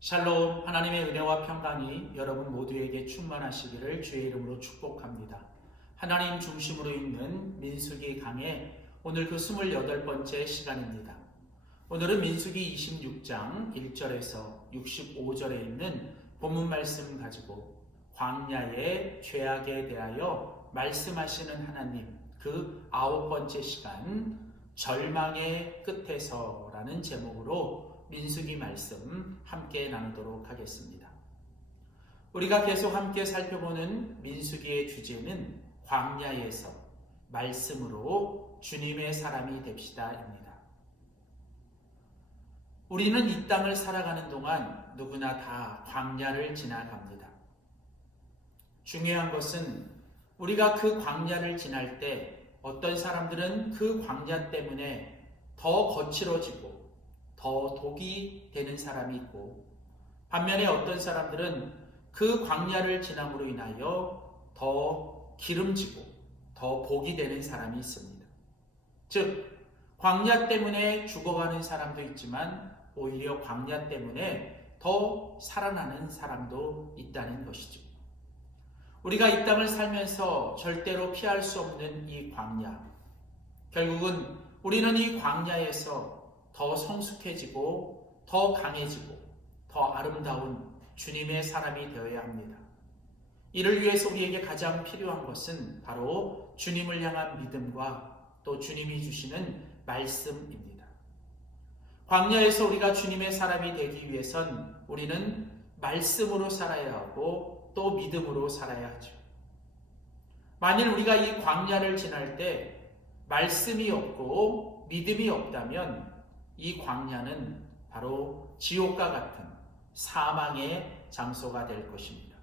샬롬 하나님의 은혜와 평강이 여러분 모두에게 충만하시기를 주의 이름으로 축복합니다. 하나님 중심으로 있는 민수기 강의 오늘 그 28번째 시간입니다. 오늘은 민수기 26장 1절에서 65절에 있는 본문 말씀 가지고 광야의 죄악에 대하여 말씀하시는 하나님 그 아홉 번째 시간 절망의 끝에서라는 제목으로 민수기 말씀 함께 나누도록 하겠습니다. 우리가 계속 함께 살펴보는 민수기의 주제는 광야에서 말씀으로 주님의 사람이 됩시다입니다. 우리는 이 땅을 살아가는 동안 누구나 다 광야를 지나갑니다. 중요한 것은 우리가 그 광야를 지날 때 어떤 사람들은 그 광야 때문에 더 거칠어지고 더 독이 되는 사람이 있고 반면에 어떤 사람들은 그 광야를 지남으로 인하여 더 기름지고 더 복이 되는 사람이 있습니다. 즉 광야 때문에 죽어가는 사람도 있지만 오히려 광야 때문에 더 살아나는 사람도 있다는 것이죠. 우리가 이 땅을 살면서 절대로 피할 수 없는 이 광야. 결국은 우리는 이 광야에서 더 성숙해지고 더 강해지고 더 아름다운 주님의 사람이 되어야 합니다. 이를 위해서 우리에게 가장 필요한 것은 바로 주님을 향한 믿음과 또 주님이 주시는 말씀입니다. 광야에서 우리가 주님의 사람이 되기 위해선 우리는 말씀으로 살아야 하고 또 믿음으로 살아야 하죠. 만일 우리가 이 광야를 지날 때 말씀이 없고 믿음이 없다면 이 광야는 바로 지옥과 같은 사망의 장소가 될 것입니다.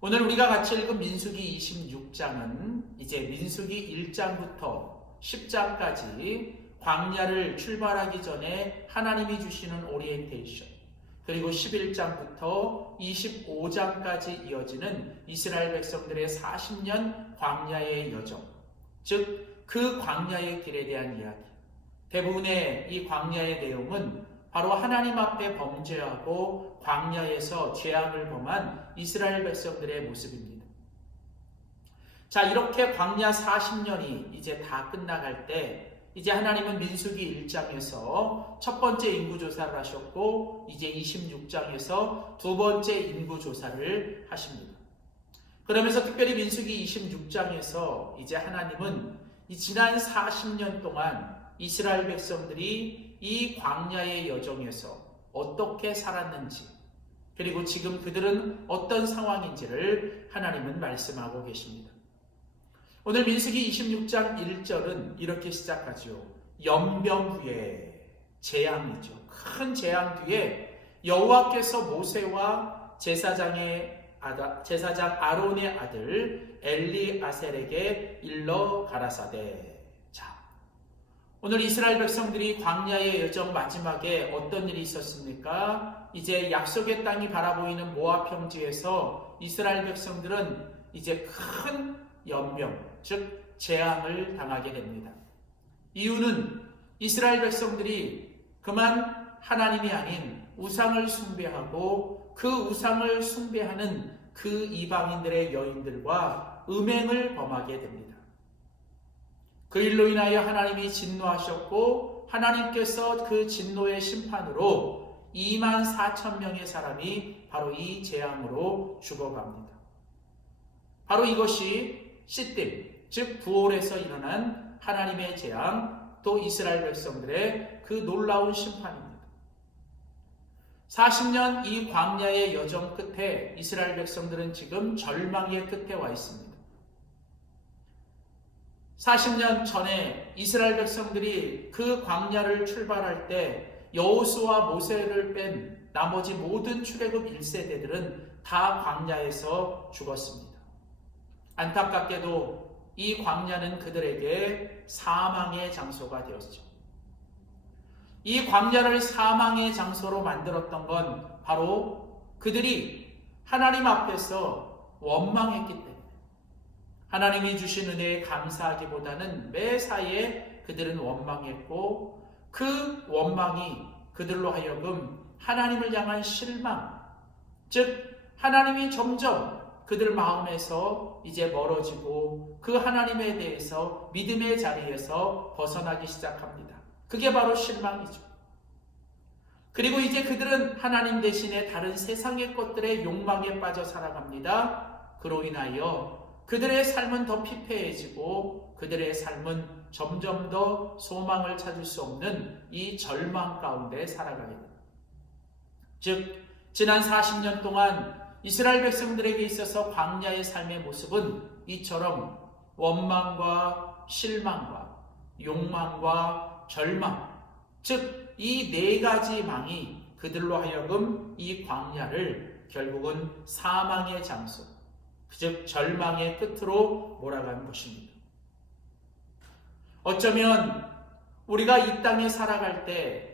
오늘 우리가 같이 읽은 민수기 26장은 이제 민수기 1장부터 10장까지 광야를 출발하기 전에 하나님이 주시는 오리엔테이션 그리고 11장부터 25장까지 이어지는 이스라엘 백성들의 40년 광야의 여정 즉 그 광야의 길에 대한 이야기 대부분의 이 광야의 내용은 바로 하나님 앞에 범죄하고 광야에서 죄악을 범한 이스라엘 백성들의 모습입니다. 자, 이렇게 광야 40년이 이제 다 끝나갈 때 이제 하나님은 민수기 1장에서 첫 번째 인구 조사를 하셨고 이제 26장에서 두 번째 인구 조사를 하십니다. 그러면서 특별히 민수기 26장에서 이제 하나님은 이 지난 40년 동안 이스라엘 백성들이 이 광야의 여정에서 어떻게 살았는지 그리고 지금 그들은 어떤 상황인지를 하나님은 말씀하고 계십니다. 오늘 민수기 26장 1절은 이렇게 시작하죠. 연병 후에 재앙이죠. 큰 재앙 뒤에 여호와께서 모세와 제사장의 아다, 제사장 아론의 아들 엘리아셀에게 일러 가라사대. 자, 오늘 이스라엘 백성들이 광야의 여정 마지막에 어떤 일이 있었습니까? 이제 약속의 땅이 바라보이는 모압 평지에서 이스라엘 백성들은 이제 큰 연병, 즉 재앙을 당하게 됩니다. 이유는 이스라엘 백성들이 그만 하나님이 아닌 우상을 숭배하고 그 우상을 숭배하는 그 이방인들의 여인들과 음행을 범하게 됩니다. 그 일로 인하여 하나님이 진노하셨고 하나님께서 그 진노의 심판으로 2만 4천 명의 사람이 바로 이 재앙으로 죽어갑니다. 바로 이것이 시딤, 즉 부올에서 일어난 하나님의 재앙, 또 이스라엘 백성들의 그 놀라운 심판입니다. 40년 이 광야의 여정 끝에 이스라엘 백성들은 지금 절망의 끝에 와 있습니다. 40년 전에 이스라엘 백성들이 그 광야를 출발할 때 여호수와 모세를 뺀 나머지 모든 출애굽 1세대들은 다 광야에서 죽었습니다. 안타깝게도 이 광야는 그들에게 사망의 장소가 되었죠. 이 광야를 사망의 장소로 만들었던 건 바로 그들이 하나님 앞에서 원망했기 때문에 하나님이 주신 은혜에 감사하기보다는 매사에 그들은 원망했고 그 원망이 그들로 하여금 하나님을 향한 실망, 즉 하나님이 점점 그들 마음에서 이제 멀어지고 그 하나님에 대해서 믿음의 자리에서 벗어나기 시작합니다. 그게 바로 실망이죠. 그리고 이제 그들은 하나님 대신에 다른 세상의 것들의 욕망에 빠져 살아갑니다. 그로 인하여 그들의 삶은 더 피폐해지고 그들의 삶은 점점 더 소망을 찾을 수 없는 이 절망 가운데 살아가게 됩니다. 즉, 지난 40년 동안 이스라엘 백성들에게 있어서 광야의 삶의 모습은 이처럼 원망과 실망과 욕망과 절망, 즉 이 네 가지 망이 그들로 하여금 이 광야를 결국은 사망의 장소, 즉 절망의 끝으로 몰아간 것입니다. 어쩌면 우리가 이 땅에 살아갈 때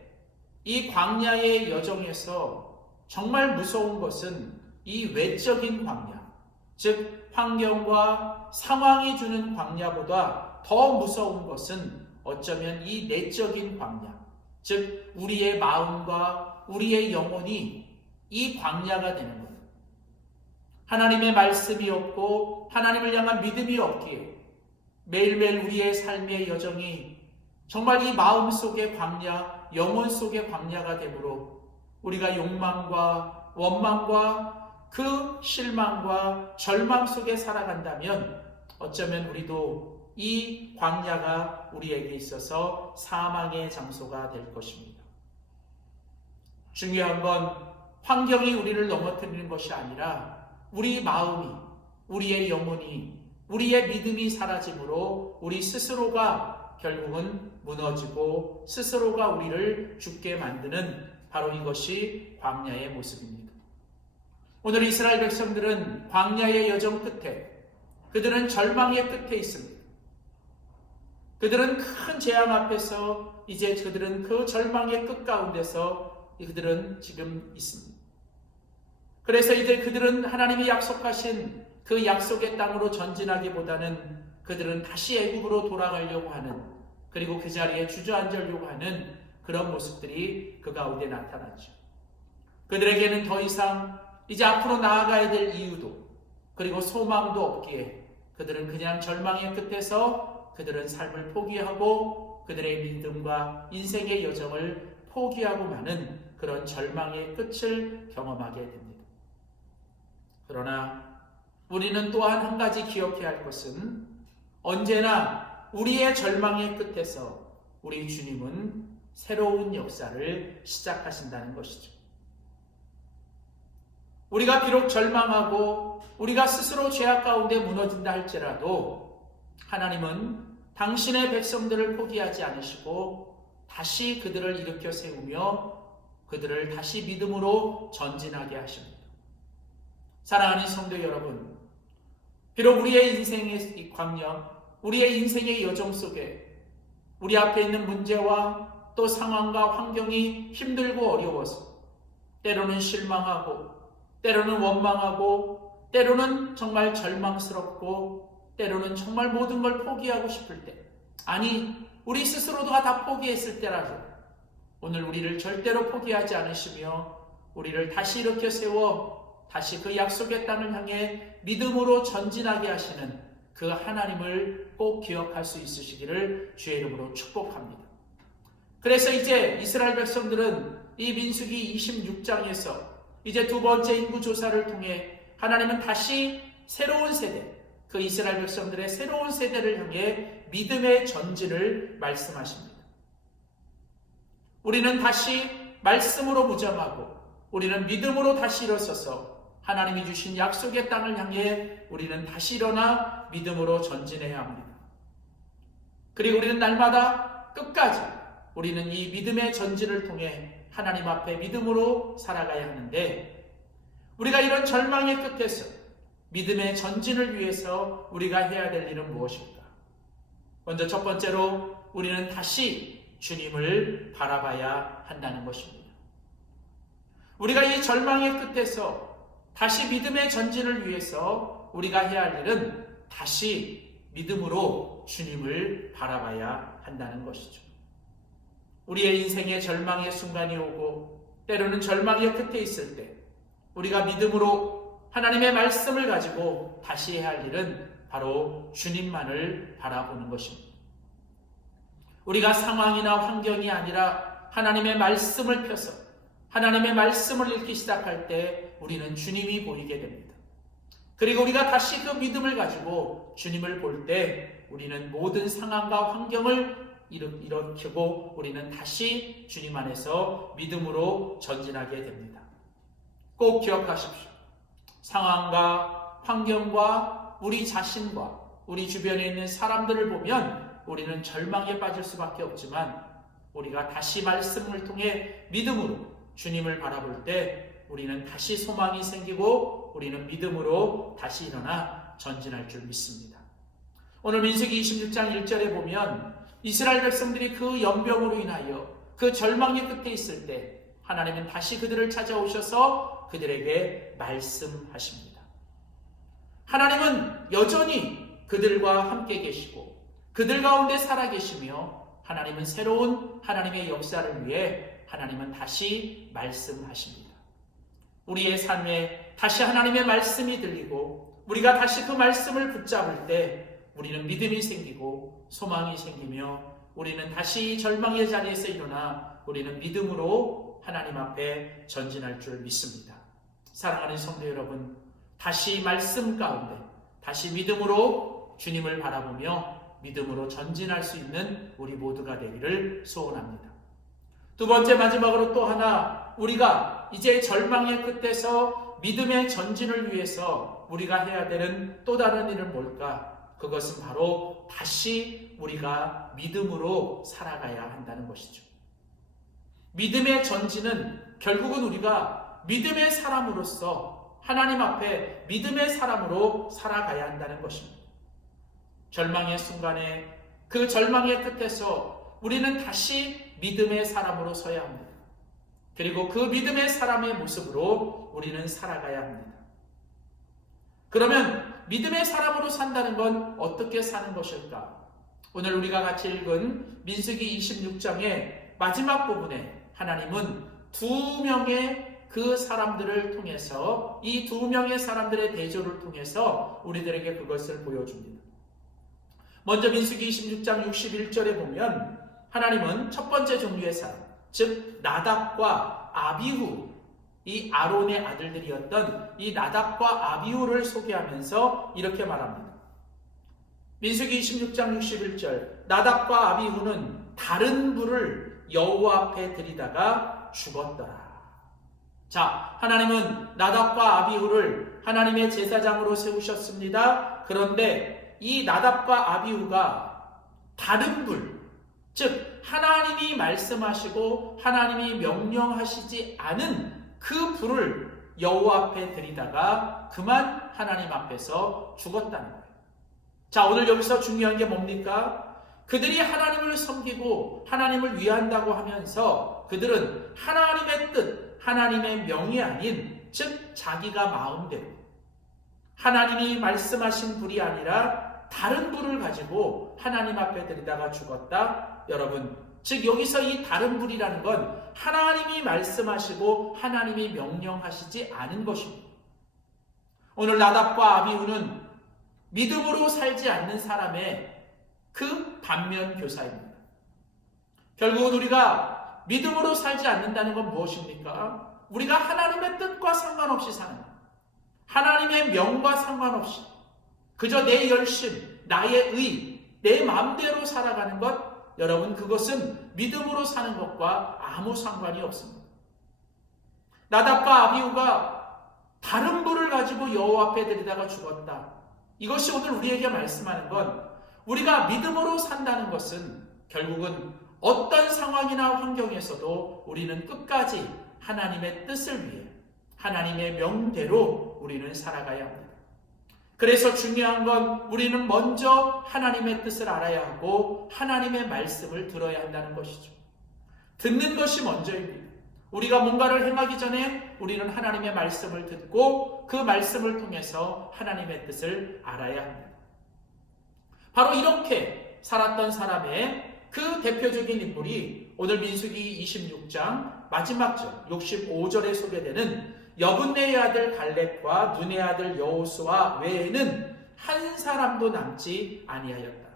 이 광야의 여정에서 정말 무서운 것은 이 외적인 광야, 즉 환경과 상황이 주는 광야보다 더 무서운 것은 어쩌면 이 내적인 광야, 즉 우리의 마음과 우리의 영혼이 이 광야가 되는 것. 하나님의 말씀이 없고 하나님을 향한 믿음이 없기에 매일매일 우리의 삶의 여정이 정말 이 마음 속의 광야, 영혼 속의 광야가 되므로 우리가 욕망과 원망과 그 실망과 절망 속에 살아간다면 어쩌면 우리도 이 광야가 우리에게 있어서 사망의 장소가 될 것입니다. 중요한 건 환경이 우리를 넘어뜨리는 것이 아니라 우리 마음이, 우리의 영혼이, 우리의 믿음이 사라짐으로 우리 스스로가 결국은 무너지고 스스로가 우리를 죽게 만드는 바로 이것이 광야의 모습입니다. 오늘 이스라엘 백성들은 광야의 여정 끝에 그들은 절망의 끝에 있습니다. 그들은 큰 재앙 앞에서 이제 그들은 그 절망의 끝 가운데서 그들은 지금 있습니다. 그래서 이제 그들은 하나님이 약속하신 그 약속의 땅으로 전진하기보다는 그들은 다시 애굽으로 돌아가려고 하는 그리고 그 자리에 주저앉으려고 하는 그런 모습들이 그 가운데 나타나죠. 그들에게는 더 이상 이제 앞으로 나아가야 될 이유도 그리고 소망도 없기에 그들은 그냥 절망의 끝에서 그들은 삶을 포기하고 그들의 믿음과 인생의 여정을 포기하고 마는 그런 절망의 끝을 경험하게 됩니다. 그러나 우리는 또한 한 가지 기억해야 할 것은 언제나 우리의 절망의 끝에서 우리 주님은 새로운 역사를 시작하신다는 것이죠. 우리가 비록 절망하고 우리가 스스로 죄악 가운데 무너진다 할지라도 하나님은 당신의 백성들을 포기하지 않으시고 다시 그들을 일으켜 세우며 그들을 다시 믿음으로 전진하게 하십니다. 사랑하는 성도 여러분, 비록 우리의 인생의 이 광야, 우리의 인생의 여정 속에 우리 앞에 있는 문제와 또 상황과 환경이 힘들고 어려워서 때로는 실망하고 때로는 원망하고 때로는 정말 절망스럽고 때로는 정말 모든 걸 포기하고 싶을 때 아니 우리 스스로가 다 포기했을 때라도 오늘 우리를 절대로 포기하지 않으시며 우리를 다시 일으켜 세워 다시 그 약속의 땅을 향해 믿음으로 전진하게 하시는 그 하나님을 꼭 기억할 수 있으시기를 주의 이름으로 축복합니다. 그래서 이제 이스라엘 백성들은 이 민수기 26장에서 이제 두 번째 인구 조사를 통해 하나님은 다시 새로운 세대, 그 이스라엘 백성들의 새로운 세대를 향해 믿음의 전진을 말씀하십니다. 우리는 다시 말씀으로 무장하고 우리는 믿음으로 다시 일어서서 하나님이 주신 약속의 땅을 향해 우리는 다시 일어나 믿음으로 전진해야 합니다. 그리고 우리는 날마다 끝까지 우리는 이 믿음의 전진을 통해 하나님 앞에 믿음으로 살아가야 하는데 우리가 이런 절망의 끝에서 믿음의 전진을 위해서 우리가 해야 될 일은 무엇일까? 먼저 첫 번째로 우리는 다시 주님을 바라봐야 한다는 것입니다. 우리가 이 절망의 끝에서 다시 믿음의 전진을 위해서 우리가 해야 할 일은 다시 믿음으로 주님을 바라봐야 한다는 것이죠. 우리의 인생에 절망의 순간이 오고 때로는 절망의 끝에 있을 때 우리가 믿음으로 하나님의 말씀을 가지고 다시 해야 할 일은 바로 주님만을 바라보는 것입니다. 우리가 상황이나 환경이 아니라 하나님의 말씀을 펴서 하나님의 말씀을 읽기 시작할 때 우리는 주님이 보이게 됩니다. 그리고 우리가 다시 그 믿음을 가지고 주님을 볼 때 우리는 모든 상황과 환경을 일으키고 우리는 다시 주님 안에서 믿음으로 전진하게 됩니다. 꼭 기억하십시오. 상황과 환경과 우리 자신과 우리 주변에 있는 사람들을 보면 우리는 절망에 빠질 수밖에 없지만 우리가 다시 말씀을 통해 믿음으로 주님을 바라볼 때 우리는 다시 소망이 생기고 우리는 믿음으로 다시 일어나 전진할 줄 믿습니다. 오늘 민수기 26장 1절에 보면 이스라엘 백성들이 그 연병으로 인하여 그 절망의 끝에 있을 때 하나님은 다시 그들을 찾아오셔서 그들에게 말씀하십니다. 하나님은 여전히 그들과 함께 계시고 그들 가운데 살아 계시며 하나님은 새로운 하나님의 역사를 위해 하나님은 다시 말씀하십니다. 우리의 삶에 다시 하나님의 말씀이 들리고 우리가 다시 그 말씀을 붙잡을 때 우리는 믿음이 생기고 소망이 생기며 우리는 다시 절망의 자리에서 일어나 우리는 믿음으로 하나님 앞에 전진할 줄 믿습니다. 사랑하는 성도 여러분, 다시 말씀 가운데 다시 믿음으로 주님을 바라보며 믿음으로 전진할 수 있는 우리 모두가 되기를 소원합니다. 두 번째 마지막으로 또 하나 우리가 이제 절망의 끝에서 믿음의 전진을 위해서 우리가 해야 되는 또 다른 일은 뭘까? 그것은 바로 다시 우리가 믿음으로 살아가야 한다는 것이죠. 믿음의 전진은 결국은 우리가 믿음의 사람으로서 하나님 앞에 믿음의 사람으로 살아가야 한다는 것입니다. 절망의 순간에 그 절망의 끝에서 우리는 다시 믿음의 사람으로 서야 합니다. 그리고 그 믿음의 사람의 모습으로 우리는 살아가야 합니다. 그러면 믿음의 사람으로 산다는 건 어떻게 사는 것일까? 오늘 우리가 같이 읽은 민수기 26장의 마지막 부분에 하나님은 두 명의 그 사람들을 통해서 이 두 명의 사람들의 대조를 통해서 우리들에게 그것을 보여줍니다. 먼저 민수기 26장 61절에 보면 하나님은 첫 번째 종류의 사람, 즉 나답과 아비후 이 아론의 아들들이었던 이 나답과 아비후를 소개하면서 이렇게 말합니다. 민수기 26장 61절 나답과 아비후는 다른 불을 여호와 앞에 들이다가 죽었더라. 자, 하나님은 나답과 아비후를 하나님의 제사장으로 세우셨습니다. 그런데 이 나답과 아비후가 다른 불, 즉 하나님이 말씀하시고 하나님이 명령하시지 않은 그 불을 여호와 앞에 들이다가 그만 하나님 앞에서 죽었다는 거예요. 자, 오늘 여기서 중요한 게 뭡니까? 그들이 하나님을 섬기고 하나님을 위한다고 하면서 그들은 하나님의 뜻, 하나님의 명이 아닌 즉 자기가 마음대로 하나님이 말씀하신 불이 아니라 다른 불을 가지고 하나님 앞에 들이다가 죽었다. 여러분, 즉 여기서 이 다른 불이라는 건 하나님이 말씀하시고 하나님이 명령하시지 않은 것입니다. 오늘 나답과 아비우는 믿음으로 살지 않는 사람의 그 반면 교사입니다. 결국은 우리가 믿음으로 살지 않는다는 건 무엇입니까? 우리가 하나님의 뜻과 상관없이 사는 것. 하나님의 명과 상관없이 그저 내 열심, 나의 의, 내 마음대로 살아가는 것 여러분 그것은 믿음으로 사는 것과 아무 상관이 없습니다. 나답과 아비우가 다른 불을 가지고 여호와 앞에 들이다가 죽었다. 이것이 오늘 우리에게 말씀하는 건 우리가 믿음으로 산다는 것은 결국은 어떤 상황이나 환경에서도 우리는 끝까지 하나님의 뜻을 위해 하나님의 명대로 우리는 살아가야 합니다. 그래서 중요한 건 우리는 먼저 하나님의 뜻을 알아야 하고 하나님의 말씀을 들어야 한다는 것이죠. 듣는 것이 먼저입니다. 우리가 뭔가를 행하기 전에 우리는 하나님의 말씀을 듣고 그 말씀을 통해서 하나님의 뜻을 알아야 합니다. 바로 이렇게 살았던 사람의 그 대표적인 인물이 오늘 민수기 26장 마지막 절 65절에 소개되는 여분네의 아들 갈렙과 눈의 아들 여호수아 외에는 한 사람도 남지 아니하였다.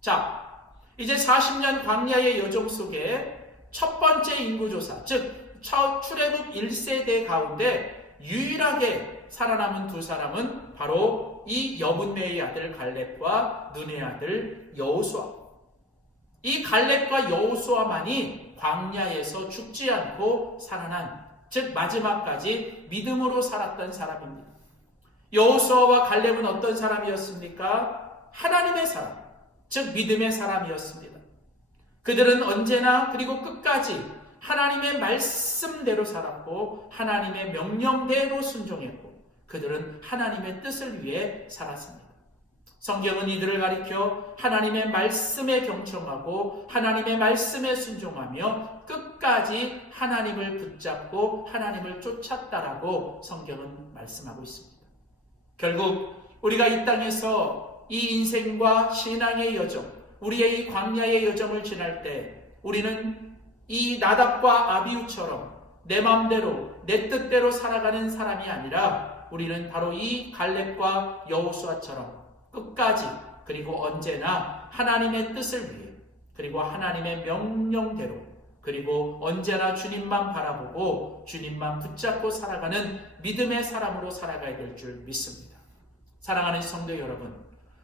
자, 이제 40년 광야의 여정 속에 첫 번째 인구조사, 즉첫 출애굽 1세대 가운데 유일하게 살아남은 두 사람은 바로 이 여분네의 아들 갈렙과 눈의 아들 여호수아. 이 갈렙과 여호수아만이 광야에서 죽지 않고 살아난 즉 마지막까지 믿음으로 살았던 사람입니다. 여호수아와 갈렙은 어떤 사람이었습니까? 하나님의 사람, 즉 믿음의 사람이었습니다. 그들은 언제나 그리고 끝까지 하나님의 말씀대로 살았고 하나님의 명령대로 순종했고 그들은 하나님의 뜻을 위해 살았습니다. 성경은 이들을 가리켜 하나님의 말씀에 경청하고 하나님의 말씀에 순종하며 끝 까지 하나님을 붙잡고 하나님을 쫓았다라고 성경은 말씀하고 있습니다. 결국 우리가 이 땅에서 이 인생과 신앙의 여정, 우리의 이 광야의 여정을 지날 때 우리는 이 나답과 아비우처럼 내 마음대로 내 뜻대로 살아가는 사람이 아니라 우리는 바로 이 갈렙과 여호수아처럼 끝까지 그리고 언제나 하나님의 뜻을 위해 그리고 하나님의 명령대로 그리고 언제나 주님만 바라보고 주님만 붙잡고 살아가는 믿음의 사람으로 살아가야 될 줄 믿습니다. 사랑하는 성도 여러분,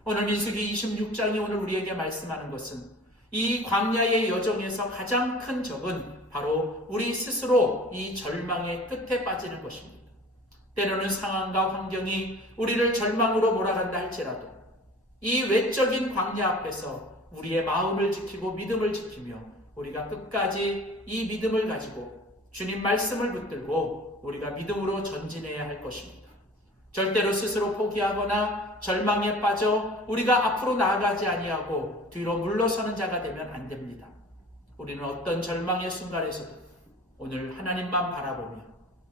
오늘 민수기 26장이 오늘 우리에게 말씀하는 것은 이 광야의 여정에서 가장 큰 적은 바로 우리 스스로 이 절망의 끝에 빠지는 것입니다. 때로는 상황과 환경이 우리를 절망으로 몰아간다 할지라도 이 외적인 광야 앞에서 우리의 마음을 지키고 믿음을 지키며 우리가 끝까지 이 믿음을 가지고 주님 말씀을 붙들고 우리가 믿음으로 전진해야 할 것입니다. 절대로 스스로 포기하거나 절망에 빠져 우리가 앞으로 나아가지 아니하고 뒤로 물러서는 자가 되면 안 됩니다. 우리는 어떤 절망의 순간에서도 오늘 하나님만 바라보며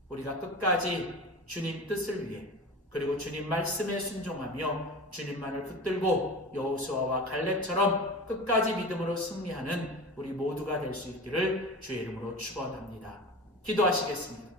우리가 끝까지 주님 뜻을 위해 그리고 주님 말씀에 순종하며 주님만을 붙들고 여호수아와 갈렙처럼 끝까지 믿음으로 승리하는 우리 모두가 될 수 있기를 주의 이름으로 축원합니다. 기도하시겠습니다.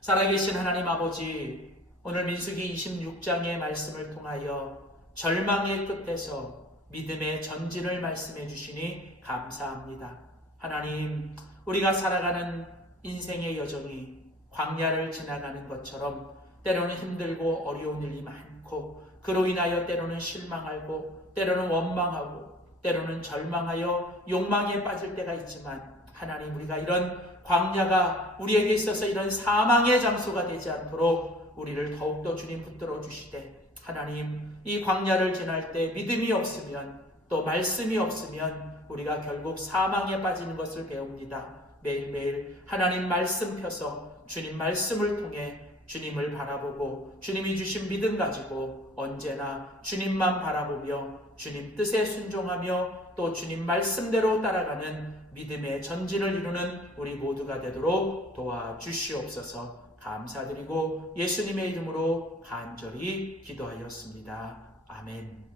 살아계신 하나님 아버지 오늘 민수기 26장의 말씀을 통하여 절망의 끝에서 믿음의 전진을 말씀해 주시니 감사합니다. 하나님 우리가 살아가는 인생의 여정이 광야를 지나가는 것처럼 때로는 힘들고 어려운 일이 많고 그로 인하여 때로는 실망하고 때로는 원망하고 때로는 절망하여 욕망에 빠질 때가 있지만 하나님 우리가 이런 광야가 우리에게 있어서 이런 사망의 장소가 되지 않도록 우리를 더욱더 주님 붙들어 주시되 하나님 이 광야를 지날 때 믿음이 없으면 또 말씀이 없으면 우리가 결국 사망에 빠지는 것을 배웁니다. 매일매일 하나님 말씀 펴서 주님 말씀을 통해 주님을 바라보고 주님이 주신 믿음 가지고 언제나 주님만 바라보며 주님 뜻에 순종하며 또 주님 말씀대로 따라가는 믿음의 전진을 이루는 우리 모두가 되도록 도와주시옵소서 감사드리고 예수님의 이름으로 간절히 기도하였습니다. 아멘.